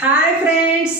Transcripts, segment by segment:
Hi friends,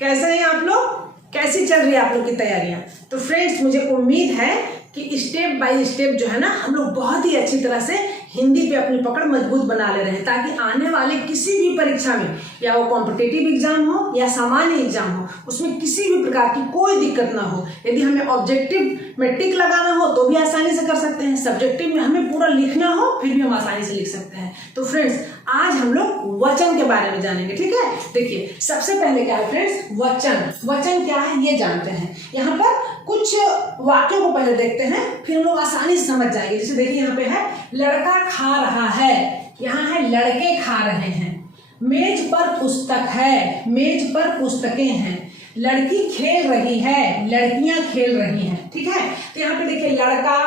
कैसे हैं आप लोग? कैसी चल रही है आप लोग की तैयारियां? तो फ्रेंड्स, मुझे उम्मीद है कि स्टेप बाय स्टेप जो है ना, हम लोग बहुत ही अच्छी तरह से हिंदी पे अपनी पकड़ मजबूत बना ले रहे हैं, ताकि आने वाले किसी भी परीक्षा में, या वो कॉम्पिटिटिव एग्जाम हो या सामान्य एग्जाम हो, उसमें किसी भी प्रकार की कोई दिक्कत ना हो। यदि हमें ऑब्जेक्टिव में टिक लगाना हो तो भी आसानी से कर सकते हैं, सब्जेक्टिव में हमें पूरा लिखना हो फिर भी हम आसानी से लिख सकते हैं। तो फ्रेंड्स, आज हम लोग वचन के बारे में जानेंगे, ठीक है? देखिए, सबसे पहले क्या है फ्रेंड्स, वचन। वचन क्या है ये जानते हैं। यहाँ पर कुछ वाक्यों को पहले देखते हैं, फिर हम लोग आसानी से समझ जाएंगे। जैसे देखिए, यहाँ पे है लड़का खा रहा है, यहाँ है लड़के खा रहे हैं। मेज पर पुस्तक है, मेज पर पुस्तकें हैं। लड़की खेल रही है, लड़कियां खेल रही हैं, ठीक है? तो यहाँ पे देखिए, लड़का,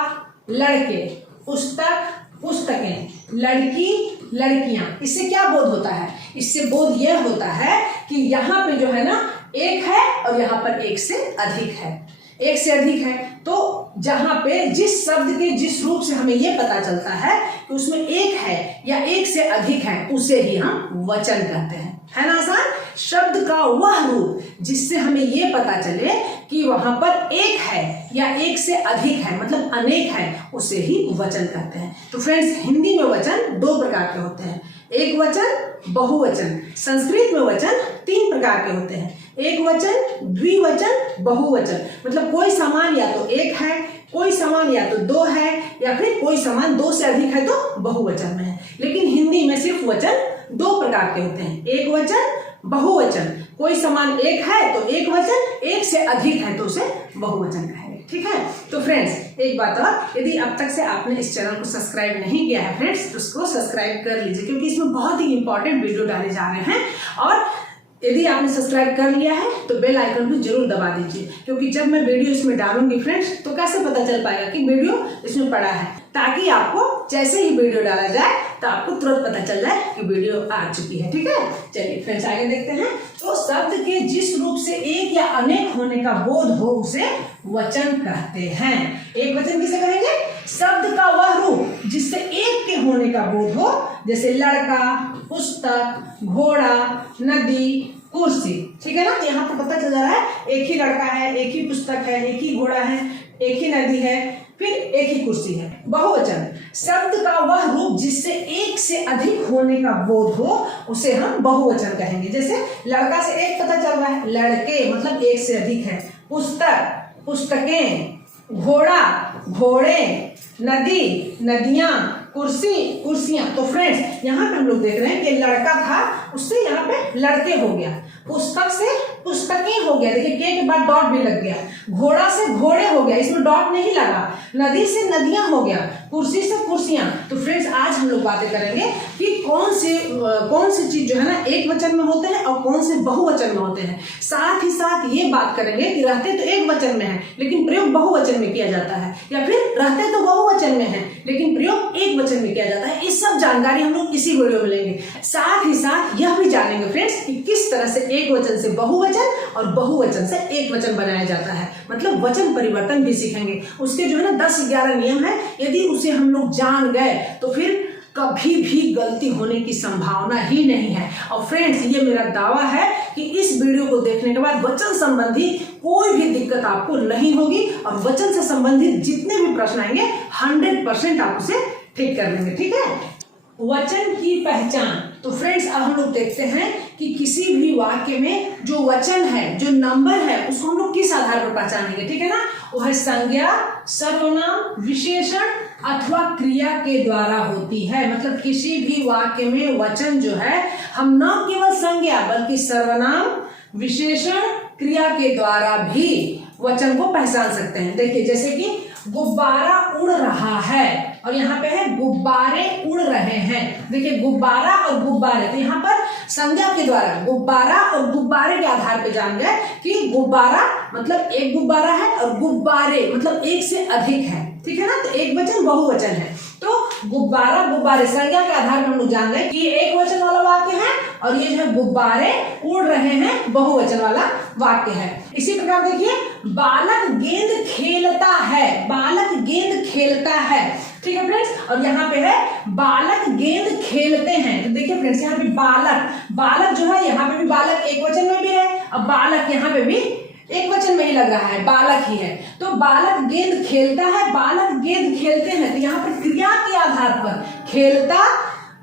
लड़के, पुस्तक, पुस्तकें, लड़की, लड़कियां। इससे क्या बोध होता है? इससे बोध यह होता है कि यहाँ पे जो है ना, एक है और यहाँ पर एक से अधिक है, एक से अधिक है। तो जहां पे जिस शब्द के जिस रूप से हमें यह पता चलता है कि उसमें एक है या एक से अधिक है, उसे ही हम वचन कहते हैं, है ना आसान? शब्द का वह रूप जिससे हमें यह पता चले कि वहां पर एक है या एक से अधिक है, मतलब अनेक है, उसे ही वचन कहते हैं। तो फ्रेंड्स, हिंदी में वचन दो प्रकार के होते हैं, एक वचन, बहुवचन। संस्कृत में वचन तीन प्रकार के होते हैं, एक वचन, द्विवचन, बहुवचन। मतलब कोई सामान या तो एक है, कोई सामान या तो दो है, या फिर कोई सामान दो से अधिक है तो बहुवचन में है। लेकिन हिंदी में सिर्फ वचन दो प्रकार के होते हैं, एक वचन, बहुवचन। कोई सामान एक है तो एक वचन, एक से अधिक है तो उसे बहुवचन कहेंगे, ठीक है? तो फ्रेंड्स, एक बात और, यदि अब तक से आपने इस चैनल को सब्सक्राइब नहीं किया है फ्रेंड्स, तो उसको सब्सक्राइब कर लीजिए, क्योंकि इसमें बहुत ही इंपॉर्टेंट वीडियो डाले जा रहे हैं। और यदि आपने सब्सक्राइब कर लिया है तो बेल आइकन को जरूर दबा दीजिए, क्योंकि जब मैं वीडियो इसमें डालूंगी फ्रेंड्स, तो कैसे पता चल पाएगा कि वीडियो इसमें पड़ा है, ताकि आपको जैसे ही वीडियो डाला जाए तो आपको तुरंत पता चल जाए कि वीडियो आ चुकी है, ठीक है? चलिए फ्रेंड्स, आगे देखते हैं। तो शब्द के जिस रूप से एक या अनेक होने का बोध हो, उसे वचन कहते हैं। एक वचन किसे कहेंगे? शब्द का वह रूप जिससे एक के होने का बोध हो, जैसे लड़का, पुस्तक, घोड़ा, नदी, कुर्सी, ठीक है ना? तो यहाँ पर पता चल रहा है, एक ही लड़का है, एक ही पुस्तक है, एक ही घोड़ा है, एक ही नदी है, फिर एक ही कुर्सी है। बहुवचन, शब्द का वह रूप जिससे एक से अधिक होने का बोध हो, उसे हम बहुवचन कहेंगे। जैसे लड़का से एक पता चल रहा है, लड़के मतलब एक से अधिक है, पुस्तक, पुस्तकें, घोड़ा, घोड़े, नदी, नदियां, कुर्सी, कुर्सियां। तो फ्रेंड्स, यहाँ पे हम लोग देख रहे हैं कि लड़का था, उससे यहाँ पे लड़के हो गया, पुस्तक से पुस्तकें हो गया, देखिए के बाद डॉट भी लग गया, घोड़ा से घोड़े हो गया, इसमें डॉट नहीं लगा, नदी से नदियां हो गया, कुर्सी से कुर्सियां। तो फ्रेंड्स, आज हम लोग बातें करेंगे कि कौन सी चीज जो है ना, एक वचन में होते हैं और कौन से बहुवचन में होते हैं। साथ ही साथ ये बात करेंगे कि रहते तो एक वचन में है लेकिन प्रयोग बहुवचन में किया जाता है, या फिर रहते तो बहुवचन में है लेकिन प्रयोग एक वचन में किया जाता है। इस सब जानकारी हम लोग इसी वीडियो में लेंगे। साथ ही साथ यह भी जानेंगे फ्रेंड्स कि किस तरह से एक वचन से बहुवचन और बहुवचन से एक वचन बनाया जाता है, मतलब वचन परिवर्तन भी सीखेंगे। उसके जो है ना 10-11 नियम है, यदि उसे हम लोग जान गए तो फिर कभी भी गलती होने की संभावना ही नहीं है। और फ्रेंड्स, ये मेरा दावा है कि इस वीडियो को देखने के बाद वचन संबंधी कोई भी दिक्कत आपको नहीं होगी, और वचन से संबंधित जितने भी प्रश्न आएंगे 100% आप उसे ठीक कर लेंगे, ठीक है? वचन की पहचान। तो फ्रेंड्स, अब हम लोग देखते हैं कि किसी भी वाक्य में जो वचन है, जो नंबर है, उसको हम लोग किस आधार पर पहचानेंगे, ठीक है ना? वो है संज्ञा, सर्वनाम, विशेषण अथवा क्रिया के द्वारा होती है। मतलब किसी भी वाक्य में वचन जो है, हम न केवल संज्ञा बल्कि सर्वनाम, विशेषण, क्रिया के द्वारा भी वचन को पहचान सकते हैं। देखिए, जैसे कि गुब्बारा उड़ रहा है, और यहाँ पे है गुब्बारे उड़ रहे हैं। देखिए, गुब्बारा और गुब्बारे, तो यहाँ पर संज्ञा के द्वारा गुब्बारा और गुब्बारे के आधार पे जान गए कि गुब्बारा मतलब एक गुब्बारा है और गुब्बारे मतलब एक से अधिक है, ठीक है ना? तो एक वचन बहुवचन है। तो गुब्बारा, गुब्बारे संज्ञा के आधार पर हम लोग जान गए कि ये एक वचन वाला वाक्य है, और ये जो है गुब्बारे उड़ रहे हैं बहुवचन वाला वाक्य है। इसी प्रकार देखिए, बालक गेंद खेलता है, बालक गेंद खेलता है, ठीक है फ्रेंड्स? और यहाँ पे है बालक गेंद खेलते हैं। तो देखिए फ्रेंड्स, यहाँ पे बालक, बालक जो है, यहाँ पे भी बालक एक अब बालक यहाँ पे भी एक वचन में ही लग रहा है, बालक ही है। तो बालक गेंद खेलता है, बालक गेंद खेलते हैं। तो यहाँ पर क्रिया के आधार पर, खेलता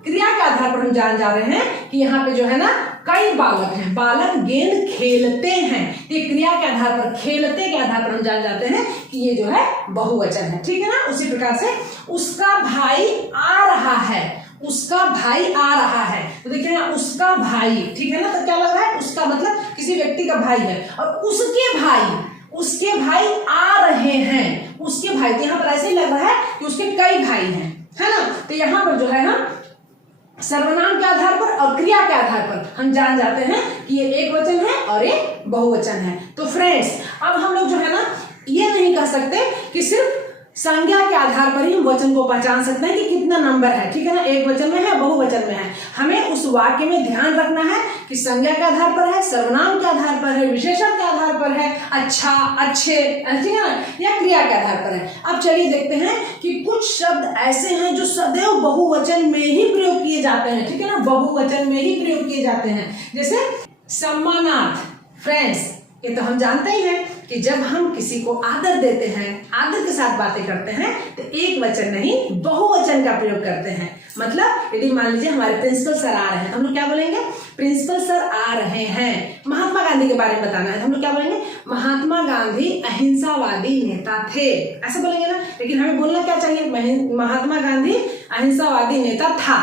क्रिया के आधार पर हम जान जा रहे हैं कि यहाँ पे जो है ना कई बालक हैं, बालक गेंद खेलते हैं। ये क्रिया के आधार पर, खेलते के आधार पर हम जान जाते हैं कि ये जो है बहुवचन है, ठीक है ना। उसी प्रकार से उसका भाई आ रहा है, उसका भाई आ रहा है। तो देखिए ना, उसका भाई, ठीक है ना। तो क्या लग रहा है, उसका मतलब किसी व्यक्ति का भाई है, और उसके भाई आ रहे हैं, उसके भाई। तो यहाँ पर ऐसे ही लग रहा है कि उसके कई भाई हैं, है ना। तो यहाँ पर जो है ना सर्वनाम के आधार पर और क्रिया के आधार पर हम जान जाते हैं कि ये एक वचन है और ये बहुवचन है। तो फ्रेंड्स, अब हम लोग जो है ना ये नहीं कह सकते कि सिर्फ संज्ञा के आधार पर ही हम वचन को पहचान सकते हैं कि कितना नंबर है, ठीक है ना। एक वचन में है, बहुवचन में है। हमें उस वाक्य में ध्यान रखना है कि संज्ञा के आधार पर है, सर्वनाम के आधार पर है, विशेषण के आधार पर है, अच्छा, अच्छे, ठीक है ना, या क्रिया के आधार पर है। अब चलिए देखते हैं कि कुछ शब्द ऐसे हैं जो सदैव बहुवचन में ही प्रयोग किए जाते हैं, ठीक है ना, बहुवचन में ही प्रयोग किए जाते हैं। जैसे सम्मानार्थ। फ्रेंड्स, ये तो हम जानते ही हैं कि जब हम किसी को आदर देते हैं, आदर के साथ बातें करते हैं, तो एक वचन नहीं बहुवचन का प्रयोग करते हैं। मतलब यदि मान लीजिए हमारे प्रिंसिपल सर आ रहे हैं, तो हम लोग क्या बोलेंगे, प्रिंसिपल सर आ रहे हैं। महात्मा गांधी के बारे में बताना है तो हम लोग क्या बोलेंगे, महात्मा गांधी अहिंसावादी नेता थे, ऐसे बोलेंगे ना। लेकिन हमें बोलना क्या चाहिए, महात्मा गांधी अहिंसावादी नेता था।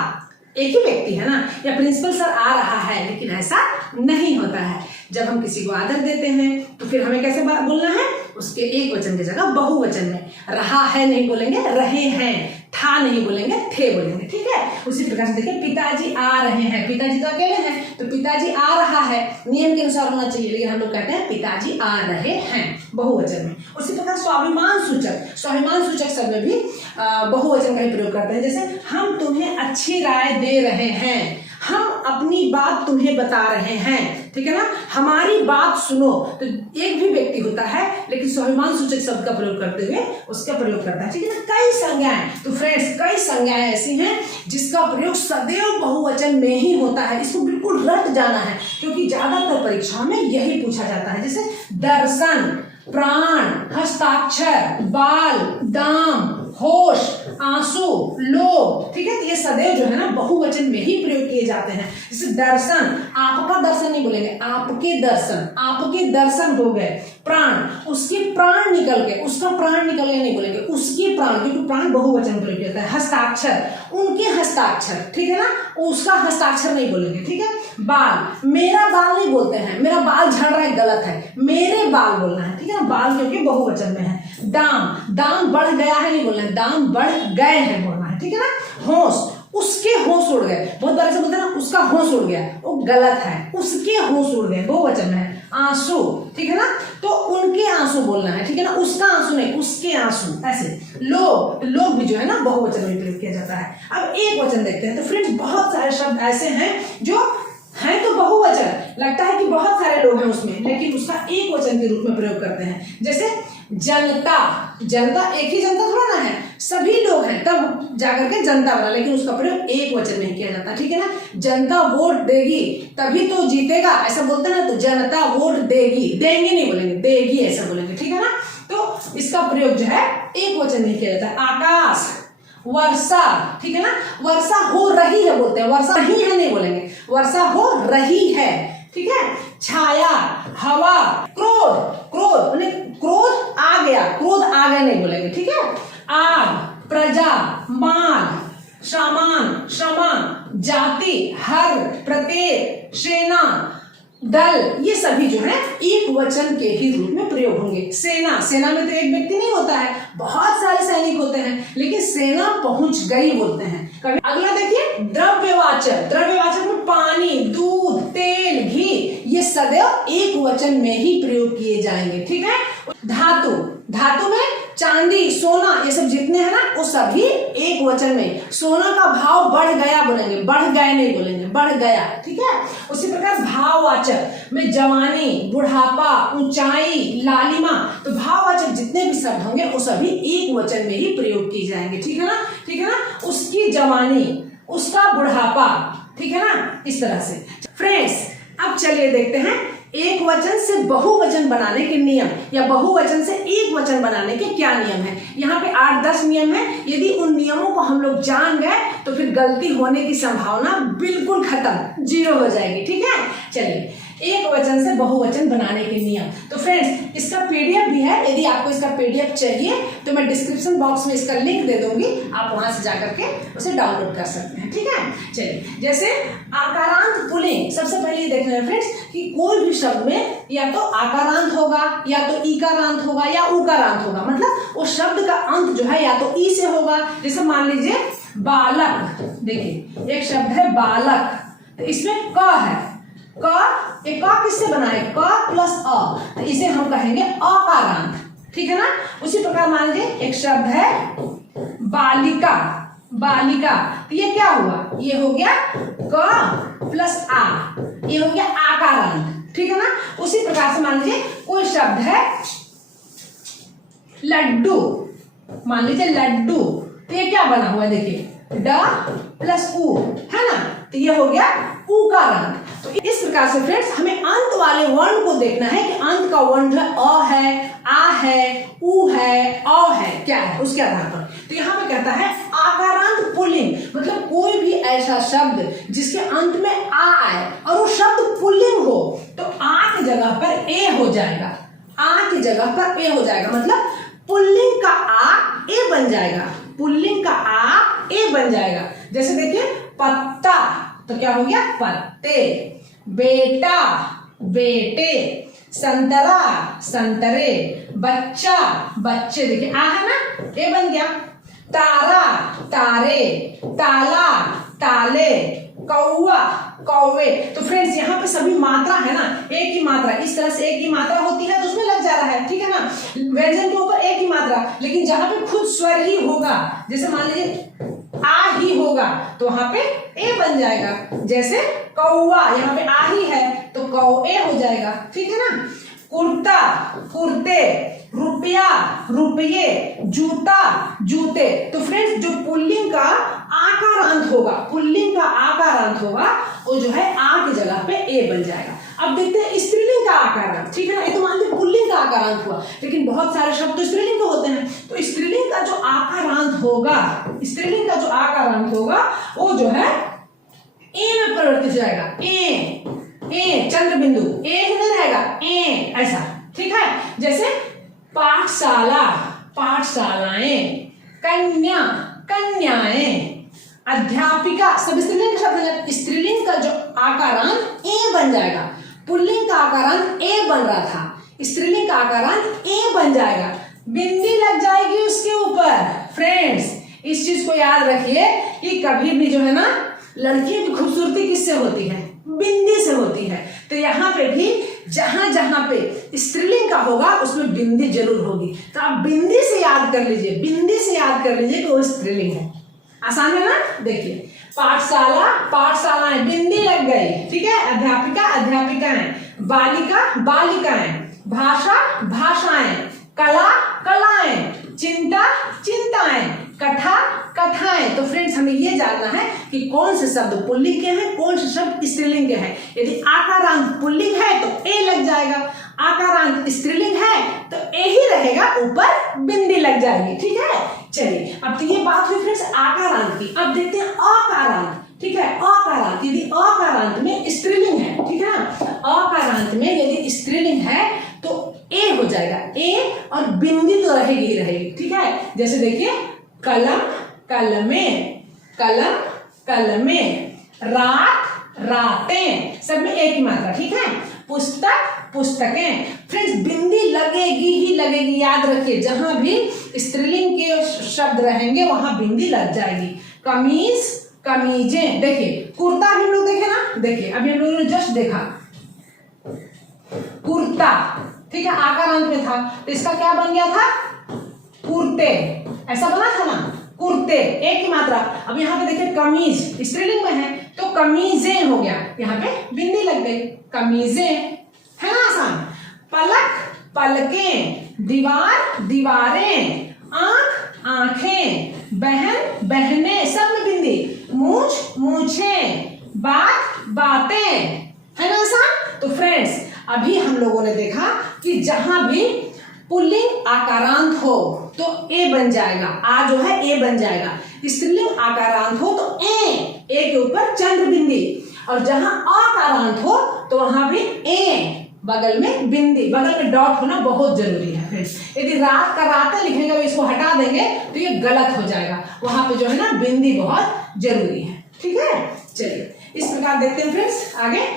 एक ही व्यक्ति है ना, या प्रिंसिपल सर आ रहा है, लेकिन ऐसा नहीं होता है। जब हम किसी को आदर देते हैं तो फिर हमें कैसे बोलना है, उसके एक वचन की जगह बहुवचन में। रहा है नहीं बोलेंगे, रहे हैं। था नहीं बोलेंगे, थे बोलेंगे, ठीक है। उसी प्रकार से देखिए, पिताजी आ रहे हैं, पिताजी तो अकेले हैं, तो पिताजी आ रहा है नियम के अनुसार होना चाहिए, लेकिन हम लोग कहते हैं पिताजी आ रहे हैं बहुवचन में। उसी प्रकार स्वाभिमान सूचक शब्द में भी बहुवचन का ही प्रयोग करते हैं। जैसे हम तुम्हें अच्छी राय दे रहे हैं, हम अपनी बात तुम्हें बता रहे हैं, ठीक है ना, हमारी बात सुनो। तो एक भी व्यक्ति होता है लेकिन स्वाभिमान सूचक शब्द का प्रयोग करते हुए उसका प्रयोग करता है, ठीक है ना। कई संज्ञाएं, तो फ्रेंड्स कई संज्ञाएं ऐसी हैं जिसका प्रयोग सदैव बहुवचन में ही होता है। इसको बिल्कुल रट जाना है, क्योंकि ज्यादातर परीक्षाओं में यही पूछा जाता है। जैसे दर्शन, प्राण, हस्ताक्षर, बाल, दाम, होश, आंसू, लोभ, ठीक है। ये सदैव जो है ना बहुवचन में ही प्रयोग किए जाते हैं। जैसे दर्शन, आपका दर्शन नहीं बोलेंगे, आपके दर्शन हो गए। प्राण, उसके प्राण निकल गए, उसका प्राण निकल गए नहीं बोलेंगे, उसके प्राण, क्योंकि प्राण बहुवचन प्रयोग किया जाता है। हस्ताक्षर, उनके हस्ताक्षर, ठीक है ना, उसका हस्ताक्षर नहीं बोलेंगे, ठीक है। बाल, मेरा बाल नहीं बोलते हैं, मेरा बाल झड़ रहा है, गलत है, मेरे बाल बोलना है, ठीक है ना, बाल क्योंकि बहुवचन में है। दाम बढ़ गया है नहीं बोलना है, दाम बढ़ गए हैं बोलना है, ठीक है ना। होश, उसके होश उड़ गए, बहुत बार ऐसे बोलते हैं ना, उसका होश उड़ गया, वो गलत है, उसके होश उड़ गए, बहुवचन में है। आंसू, ठीक है ना, तो उनके आंसू बोलना है, ठीक है ना, उसका आंसू नहीं, उसके आंसू, ऐसे। लोग, तो लोग भी जो है ना बहुवचन में प्रयोग किया जाता है। अब एक वचन देखते हैं। तो फ्रेंड्स, बहुत सारे शब्द ऐसे हैं जो है तो बहुवचन, लगता है कि बहुत सारे लोग हैं उसमें, लेकिन उसका एक वचन के रूप में प्रयोग करते हैं। जैसे जनता, एक ही जनता थोड़ा ना है, सभी लोग हैं तब जाकर के जनता बना, लेकिन उसका प्रयोग एक वचन में किया जाता है, ठीक है ना। जनता वोट देगी तभी तो जीतेगा, ऐसा बोलते हैं ना, तो जनता वोट देगी, देंगे नहीं बोलेंगे, देगी ऐसा बोलेंगे, ठीक है ना। तो इसका प्रयोग जो है एक वचन में किया जाता है। आकाश, वर्षा, ठीक है ना, वर्षा हो रही है बोलते हैं, वर्षा ही है नहीं बोलेंगे, वर्षा हो रही है, ठीक है। छाया, हवा, क्रोध, क्रोध आ गया नहीं बोलेंगे, ठीक है। आग, प्रजा, मान, सामान, क्षमा, जाति, हर, प्रत्येक, सेना, दल, ये सभी जो है एक वचन के ही रूप में प्रयोग होंगे। सेना में तो एक व्यक्ति नहीं होता है, बहुत सारे सैनिक होते हैं, लेकिन सेना पहुंच गई बोलते हैं। कभी अगला देखिए, द्रव्यवाचक में पानी, दूध, तेल, घी, ये सदैव एक वचन में ही प्रयोग किए जाएंगे, ठीक है। धातु में चांदी, सोना, ये सब जितने हैं ना, वो सभी एक वचन में। सोना का भाव बढ़ गया बोलेंगे, बढ़ गए नहीं बोलेंगे, बढ़ गया, ठीक है। उसी प्रकार भाववाचक में जवानी, बुढ़ापा, ऊंचाई, लालिमा, तो भाववाचक जितने भी शब्द होंगे वो सभी एक वचन में ही प्रयोग किए जाएंगे, ठीक है ना। उसकी जवानी, उसका बुढ़ापा, ठीक है ना, इस तरह से। फ्रेंड्स, अब चलिए देखते हैं एक वचन से बहुवचन बनाने के नियम या बहुवचन से एक वचन बनाने के क्या नियम है। यहाँ पे 8-10 नियम है। यदि उन नियमों को हम लोग जान गए तो फिर गलती होने की संभावना बिल्कुल खत्म, 0 हो जाएगी। ठीक है, चलिए एक वचन से बहुवचन बनाने के नियम। तो फ्रेंड्स इसका पीडीएफ भी है, यदि आपको इसका पीडीएफ चाहिए तो मैं डिस्क्रिप्शन बॉक्स में इसका लिंक दे दूंगी, आप वहां से जाकर के उसे डाउनलोड कर सकते हैं। ठीक है, चलिए जैसे आकारांत पुल्लिंग, सबसे पहले ये देखना है फ्रेंड्स कि कोई भी शब्द में या तो आकारांत होगा या तो ईकारांत होगा या उकारांत होगा, मतलब उस शब्द का अंत जो है या तो ई से होगा। जैसे मान लीजिए बालक, देखिए एक शब्द है बालक, तो इसमें क है, क, एक क किससे बना है, क प्लस अ, तो इसे हम कहेंगे अकारांत। ठीक है ना। उसी प्रकार मान लीजिए एक शब्द है बालिका, बालिका, तो ये क्या हुआ, ये हो गया क प्लस आ, ये हो गया आकारांत। ठीक है ना। उसी प्रकार से मान लीजिए कोई शब्द है लड्डू, मान लीजिए लड्डू, तो ये क्या बना हुआ है, देखिए ड प्लस उ, है ना, तो ये हो गया उकारांत। तो इस प्रकार से फ्रेंड्स हमें अंत वाले वर्ण को देखना है कि अंत का वर्ण जो है अ है, आ है, उ है, अ है, क्या है, उसके आधार पर। तो यहाँ पे कहता है आकारांत पुल्लिंग, मतलब कोई भी ऐसा शब्द जिसके अंत में आ आए और वो शब्द पुल्लिंग हो तो आ की जगह पर ए हो जाएगा, आ की जगह पर ए हो जाएगा, मतलब पुल्लिंग का आ ए बन जाएगा, पुल्लिंग का आ ए बन जाएगा। जैसे देखिए पत्ता, तो क्या हो गया पत्ते, बेटा बेटे, संतरा संतरे, बच्चा बच्चे, देखिए आ है ना, ए बन गया। तारा तारे, ताला ताले, कौवा कौवे। तो फ्रेंड्स यहाँ पे सभी मात्रा है ना, एक ही मात्रा, इस तरह से एक ही मात्रा होती है तो उसमें लग जा रहा है। ठीक है ना, व्यंजन के ऊपर एक ही मात्रा, लेकिन जहां पे खुद स्वर ही होगा, जैसे मान लीजिए आ ही होगा तो वहां पे ए बन जाएगा। जैसे कौवा, यहाँ पे आ ही है तो कौ ए हो जाएगा। ठीक है ना। कुर्ता कुर्ते, रुपया रुपये, जूता जूते। तो फ्रेंड्स जो पुल्लिंग का आकारांत होगा, पुल्लिंग का आकारांत होगा वो जो है आ की जगह पे ए बन जाएगा। अब देखते हैं स्त्रीलिंग का आकारांत। ठीक है ना, ये तो मान लीजिए पुल्लिंग का आकारांत हुआ, लेकिन बहुत सारे शब्द तो स्त्रीलिंग के होते हैं। तो स्त्रीलिंग का जो आकारांत होगा, स्त्रीलिंग का जो आकारांत होगा वो जो है ए में परिवर्तित हो जाएगा। ए चंद्र बिंदु, ए ही नहीं रहेगा, ए ऐसा। ठीक है, जैसे पाठशाला पाठशालाएं, कन्या कन्याएं, अध्यापिका, सब स्त्रीलिंग का शब्द है। स्त्रीलिंग का जो आकारांत ए बन जाएगा, पुल्लिंग का आकारांत ए बन रहा था, स्त्रीलिंग का आकारांत ए बन जाएगा, बिंदी लग जाएगी उसके ऊपर। फ्रेंड्स इस चीज को याद रखिए कि कभी भी जो है ना, लड़कियों की खूबसूरती किससे होती है, बिंदी से होती है। तो यहाँ पे भी जहां जहां पे स्त्रीलिंग का होगा उसमें बिंदी जरूर होगी। तो आप बिंदी से याद कर लीजिए, बिंदी से याद कर लीजिए कि वो स्त्रीलिंग है। आसान है ना। देखिए पाठशाला पाठशालाएं, बिंदी लग गई। ठीक है, अध्यापिका अध्यापिकाएं, बालिका बालिकाएं, भाषा भाषाएं, कला कलाएं, चिंता चिंताएं, कथा कथाएं। तो फ्रेंड्स हमें ये जानना है कि कौन से शब्द पुल्लिंग के हैं, कौन से शब्द स्त्रीलिंग के हैं। यदि आकारांत पुल्लिंग है तो ए लग जाएगा, आकारांत स्त्रीलिंग है तो ए ही रहेगा, ऊपर बिंदी लग जाएगी। ठीक है, चलिए अब तो ये बात हुई फ्रेंड्स आकारांत की। अब देखते हैं अकारांत। ठीक है, अकारांत, यदि अकारांत में स्त्रीलिंग है, ठीक है ना, अकारांत में यदि स्त्रीलिंग है तो ए हो जाएगा, ए और बिंदी तो रहेगी ही रहेगी। ठीक है, जैसे देखिए कलम कलमे, कलम कलमे, रात रातें, सब में एक ही मात्रा। ठीक है, पुस्तक पुस्तकें। फ्रेंड्स बिंदी लगेगी ही लगेगी, याद रखिए जहां भी स्त्रीलिंग के शब्द रहेंगे वहां बिंदी लग जाएगी। कमीज कमीजें, देखिए कुर्ता हम लोग देखे ना, देखिए अभी हम लोगों ने जस्ट देखा कुर्ता। ठीक है, आकारांत में था तो इसका क्या बन गया था, कुर्ते, ऐसा बना था ना, कुर्ते, एक ही मात्रा। अब यहाँ पे देखिए कमीज स्त्रीलिंग में है तो कमीजें हो गया, यहाँ पे बिंदी लग गई, कमीजें, है ना आसान। पलक पलकें, दीवार दीवारें, आंख आंखें, बहन बहनें, सब में बिंदी, मूछ मूछें, बात बातें, है ना आसान। तो फ्रेंड्स अभी हम लोगों ने देखा कि जहां भी पुल्लिंग आकारांत हो तो ए बन जाएगा, आ जो है ए बन जाएगा। स्त्रीलिंग आकारांत हो तो ए के ऊपर चंद्र बिंदी, और जहां अकारांत हो तो वहां भी ए बगल में बिंदी, बगल में डॉट होना बहुत जरूरी है फ्रेंड्स। यदि रात का रात लिखेंगे इसको हटा देंगे तो ये गलत हो जाएगा, वहां पे जो है ना बिंदी बहुत जरूरी है। ठीक है, चलिए इस प्रकार देखते हैं फ्रेंड्स आगे।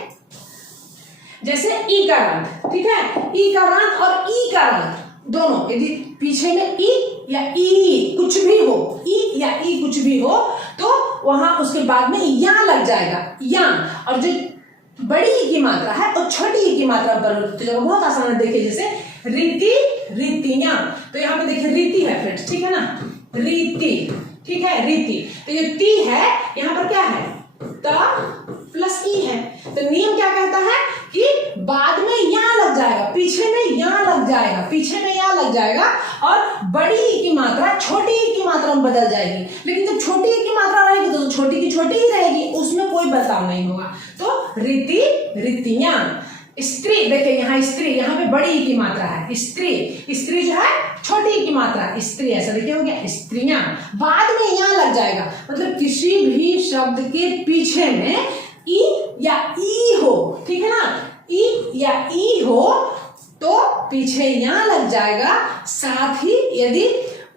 जैसे ई का रांत, ठीक है, ई का रांत और ई का रांत दोनों, यदि पीछे में ई या ई कुछ भी हो, ई या ई कुछ भी हो तो वहां उसके बाद में या लग जाएगा, या, और जो बड़ी ई की मात्रा है और छोटी ई की मात्रा परिवर्तित हो जाएगा। बहुत आसान है, देखिए जैसे रीति, रीतियां, तो यहाँ पे देखिए रीति है फ्रेंड्स, ठीक है ना, रीति, ठीक है, रीति, तो ये ती है, यहाँ पर क्या है, त प्लस ई है, तो नियम क्या कहता है कि बाद में या लग जाएगा, पीछे में या लग जाएगा, पीछे में या लग जाएगा, और बड़ी ई की मात्रा छोटी ई की मात्रा में बदल जाएगी। लेकिन जब छोटी ई की मात्रा रहेगी तो छोटी की छोटी ही रहेगी, उसमें कोई बदलाव नहीं होगा। तो रीति, रीतियां। स्त्री, देखिए यहाँ स्त्री, यहाँ पे बड़ी ई की मात्रा है, स्त्री, स्त्री जो है छोटी ई की मात्रा, स्त्री, ऐसा देखिए हो गया, स्त्रियां, बाद में यहाँ लग जाएगा। मतलब किसी भी शब्द के पीछे में ई या ई हो, ठीक है ना, ई या ई हो तो पीछे यहाँ लग जाएगा। साथ ही यदि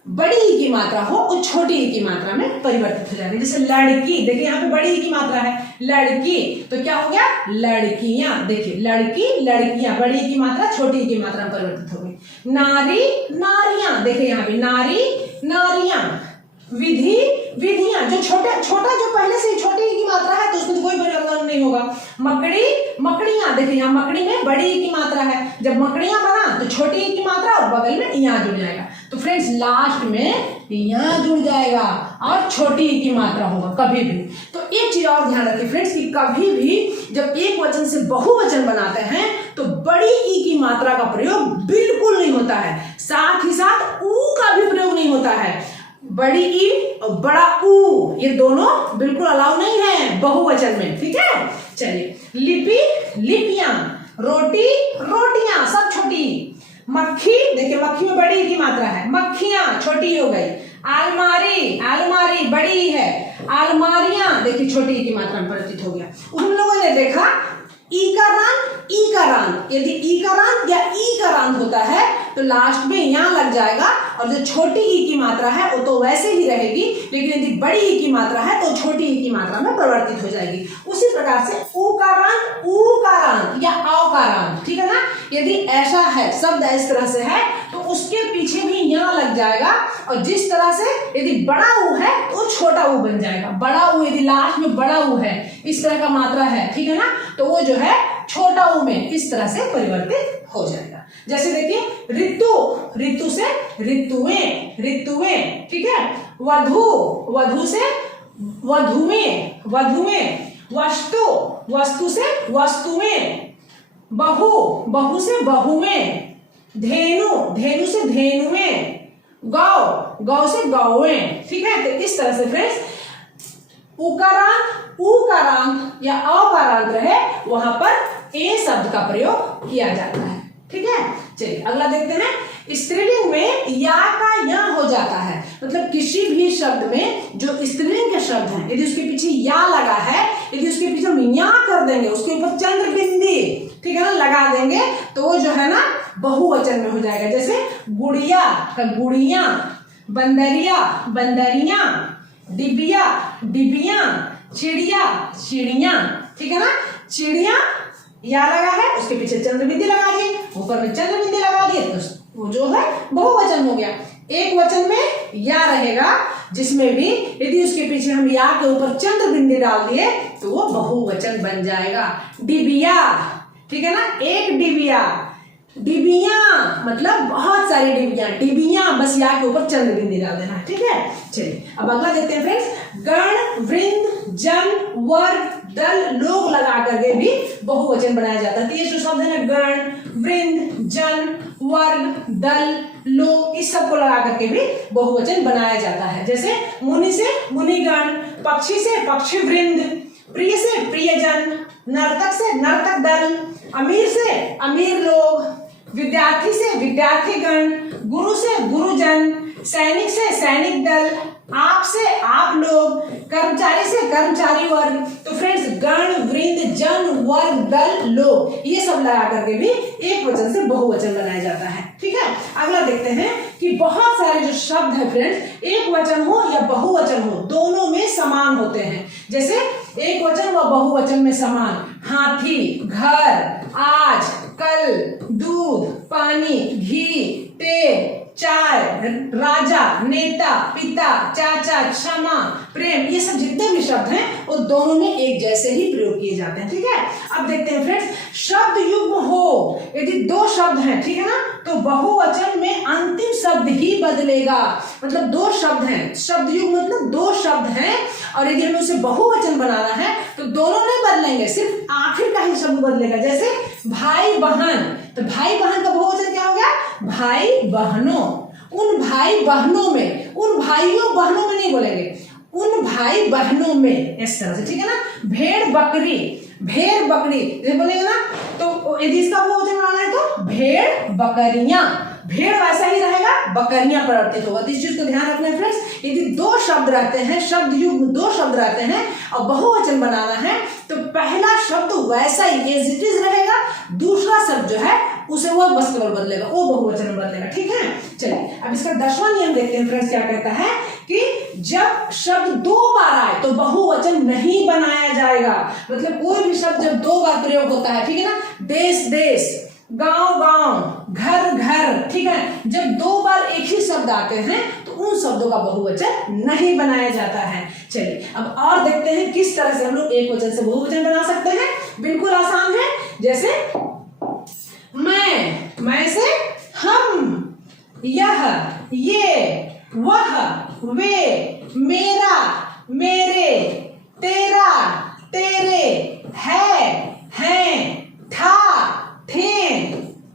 बड़ी ई की मात्रा हो और छोटी ई की मात्रा में परिवर्तित हो जाएगा। जैसे लड़की, देखिए यहाँ पे बड़ी ई की मात्रा है, लड़की, तो क्या हो गया, लड़कियां, देखिए लड़की, लड़कियां, बड़ी ई की मात्रा छोटी ई की मात्रा में परिवर्तित हो गई। नारी, नारियां, देखिए यहाँ पे नारी, नारियां। विधि, विधियां, जो छोटा जो पहले से ही छोटी ई की मात्रा है तो उसमें कोई परिवर्तन नहीं होगा। मकड़ी, मकड़ियां, देखिए यहाँ मकड़ी में बड़ी ई की मात्रा है, जब मकड़ियां बना तो छोटी ई की मात्रा और बगल में यहाँ जुड़ जाएगा। तो फ्रेंड्स लास्ट में यहाँ जुड़ जाएगा और छोटी ई की मात्रा होगा कभी भी। तो एक चीज और ध्यान रखिए फ्रेंड्स कि कभी भी जब एक वचन से बहुवचन बनाते हैं तो बड़ी ई की मात्रा का प्रयोग बिल्कुल नहीं होता है, साथ ही साथ ऊ का भी प्रयोग नहीं होता है। बड़ी ई और बड़ा ऊ ये दोनों बिल्कुल अलाउ नहीं है बहुवचन में, ठीक है। चलिए लिपि, लिपियां, रोटी, रोटियां, सब छोटी। मक्खी, देखिए मक्खी में बड़ी की मात्रा है, मक्खियां छोटी हो गई। अलमारी, अलमारी बड़ी है, अलमारियां देखिए छोटी की मात्रा में परिवर्तित हो गया। हम लोगों ने देखा ई का रांत, यदि ई का रांत या ई का रांत होता है तो लास्ट में यहाँ लग जाएगा, और जो छोटी ई की मात्रा है वो तो वैसे ही रहेगी, लेकिन यदि बड़ी ई की मात्रा है तो छोटी ई की मात्रा में परिवर्तित हो जाएगी। उसी प्रकार से ऊ का रांत या औ का रांत, ठीक है ना, यदि ऐसा है शब्द इस तरह से है तो उसके पीछे भी यहाँ लग जाएगा, और जिस तरह से यदि बड़ा ऊ है तो छोटा ऊ बन जाएगा। बड़ा ऊ यदि लास्ट में बड़ा ऊ है, इस तरह का मात्रा है, ठीक है ना, तो वो जो है छोटा ऊ में इस तरह से परिवर्तित हो जाएगा। जैसे देखिए ऋतु, ऋतु से ऋतुएं, ऋतुएं, ठीक है। वधु, वधु से वधुएं, वधुएं। वस्तु, वस्तु से वस्तुएं। बहु, बहु से बहुएं। धेनु, धेनु से धेनुएं। गौ, गौ से गौएं, ठीक है। तो इस तरह से फ्रेंड्स उकारांत, उकारांत या अकारांत रहे वहां पर ए शब्द का प्रयोग किया जाता है, ठीक है। चलिए अगला देखते हैं। स्त्रीलिंग में या का या हो जाता है, मतलब किसी भी शब्द में जो स्त्रीलिंग के शब्द हैं यदि उसके पीछे या लगा है, यदि उसके पीछे हम या कर देंगे, उसके ऊपर चंद्र बिंदी, ठीक है ना, लगा देंगे तो वो जो है ना बहुवचन में हो जाएगा। जैसे गुड़िया का गुड़िया, बंदरिया, बंदरिया, डिबिया, डिबिया, चिड़िया, चिड़िया, ठीक है ना। चिड़िया या लगा है, उसके पीछे चंद्र बिंदी लगा दिए, ऊपर में चंद्र बिंदी लगा दिए, तो वो जो है बहुवचन हो गया। एक वचन में या रहेगा जिसमें भी यदि उसके पीछे हम या के ऊपर चंद्र बिंदी डाल दिए तो वो बहुवचन बन जाएगा। डिबिया, ठीक है ना, एक डिबिया। डिबिया मतलब बहुत सारी डिबिया, डिबिया बस या के ऊपर चंद्र बिंदी डाल देना, ठीक है। चलिए अब अगला देखते हैं फ्रेंड्स। गण, वृंद, जन, वर्ग, दल, लोग लगा करके भी बहुवचन बनाया जाता है। तो ये जो शब्द है ना, गण, वृंद, जन, वर्ग, दल, लोग, इस सब को लगा करके भी बहुवचन बनाया जाता है। जैसे मुनि से मुनिगण, पक्षी से पक्षी वृंद, प्रिय से प्रियजन, नर्तक से नर्तक दल, अमीर से अमीर लोग, विद्यार्थी से विद्यार्थीगण, गुरु से गुरुजन, सैनिक से सैनिक दल, आप से आप लोग, कर्मचारी से कर्मचारी वर्ग। तो फ्रेंड्स गण, वृंद, जन, वर्ग, दल, लोग, ये सब लगा करके भी एक वचन से बहुवचन बनाया जाता है। ठीक है, अगला देखते हैं कि बहुत सारे जो शब्द है फ्रेंड्स, एक वचन हो या बहुवचन हो, दोनों में समान होते हैं। जैसे एक वचन व बहुवचन में समान, हाथी, घर, आज, कल, दूध, पानी, घी, तेल, चाय, राजा, नेता, पिता, चाचा, क्षमा, प्रेम, ये सब जितने भी शब्द हैं वो दोनों में एक जैसे ही प्रयोग किए जाते हैं। ठीक है, अब देखते हैं फ्रेंड्स, शब्द युग्म हो, यदि दो शब्द हैं, ठीक है ना, तो बहुवचन में अंतिम शब्द ही बदलेगा। मतलब दो शब्द हैं, शब्द युग्म मतलब दो शब्द हैं, और यदि हमें उसे बहुवचन बनाना है तो दोनों नहीं बदलेंगे, सिर्फ आखिर का ही शब्द बदलेगा। जैसे भाई बहन, तो भाई बहन का बहुवचन क्या हो गया? भाई बहनों। उन भाई बहनों में, उन भाइयों बहनों में नहीं बोलेंगे, उन भाई बहनों में, इस तरह से। ठीक है ना, भेड़ बकरी, भेड़ बकरी जैसे बोलेंगे ना, तो यदि इसका बहुवचन बनाना है तो भेड़ बकरियां, भेड़ वैसा ही रहेगा, बकरियां परिवर्तित होगा। तो इस चीज को ध्यान रखना है फ्रेंड्स, यदि दो शब्द रहते हैं, शब्द युग्म दो शब्द रहते हैं और बहुवचन बनाना है तो पहला शब्द वैसा ही एज इट इज रहेगा, दूसरा शब्द जो है उसे वो बस केवल बदलेगा, वो बहुवचन में बदलेगा। ठीक है, चलिए अब इसका 10वां नियम देखते हैं फ्रेंड्स, क्या कहता है कि जब शब्द दो बार आए तो बहुवचन नहीं बनाया जाएगा। मतलब कोई भी शब्द जब दो बार प्रयोग होता है, ठीक है ना, देश देश, गांव गांव, घर घर, ठीक है, जब दो बार एक ही शब्द आते हैं तो उन शब्दों का बहुवचन नहीं बनाया जाता है। चलिए अब और देखते हैं किस तरह से हम लोग एक वचन से बहुवचन बना सकते हैं। बिल्कुल आसान है, जैसे मैं से हम, यह, ये, वह, वे, मेरा, मेरे, तेरा, तेरे, है, हैं, था, थे,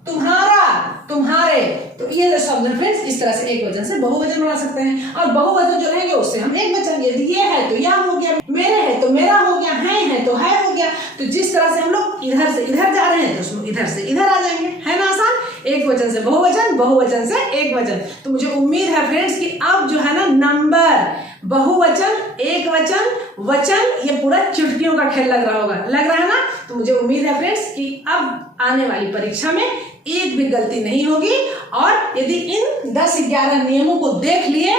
तुम्हारा, तुम्हारे। तो ये जो शब्द है फ्रेंड्स, इस तरह से एक वचन से बहुवचन बना सकते हैं। और बहुवचन जो रहेंगे उससे हम एक वचन, यदि ये है तो यह हो गया, मेरे है तो मेरा हो गया, है तो है हो गया। तो जिस तरह से हम लोग इधर से इधर जा रहे हैं तो उसमें इधर से इधर आ जाएंगे, है ना आसान। एक वचन से बहुवचन, बहुवचन से एक वचन। तो मुझे उम्मीद है फ्रेंड्स कि अब जो है ना नंबर, बहुवचन, एक वचन, वचन, ये पूरा चुटकियों का खेल लग रहा होगा, लग रहा है ना। तो मुझे उम्मीद है फ्रेंड्स कि अब आने वाली परीक्षा में एक भी गलती नहीं होगी, और यदि इन 10-11 नियमों को देख लिए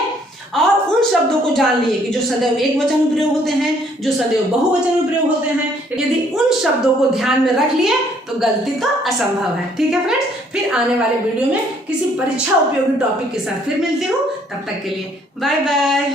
और उन शब्दों को जान लिए कि जो सदैव एक वचन में प्रयोग होते हैं, जो सदैव बहुवचन में प्रयोग होते हैं, यदि उन शब्दों को ध्यान में रख लिए तो गलती तो असंभव है। ठीक है फ्रेंड्स, फिर आने वाले वीडियो में किसी परीक्षा उपयोगी टॉपिक के साथ फिर मिलती हूँ। तब तक के लिए बाय बाय।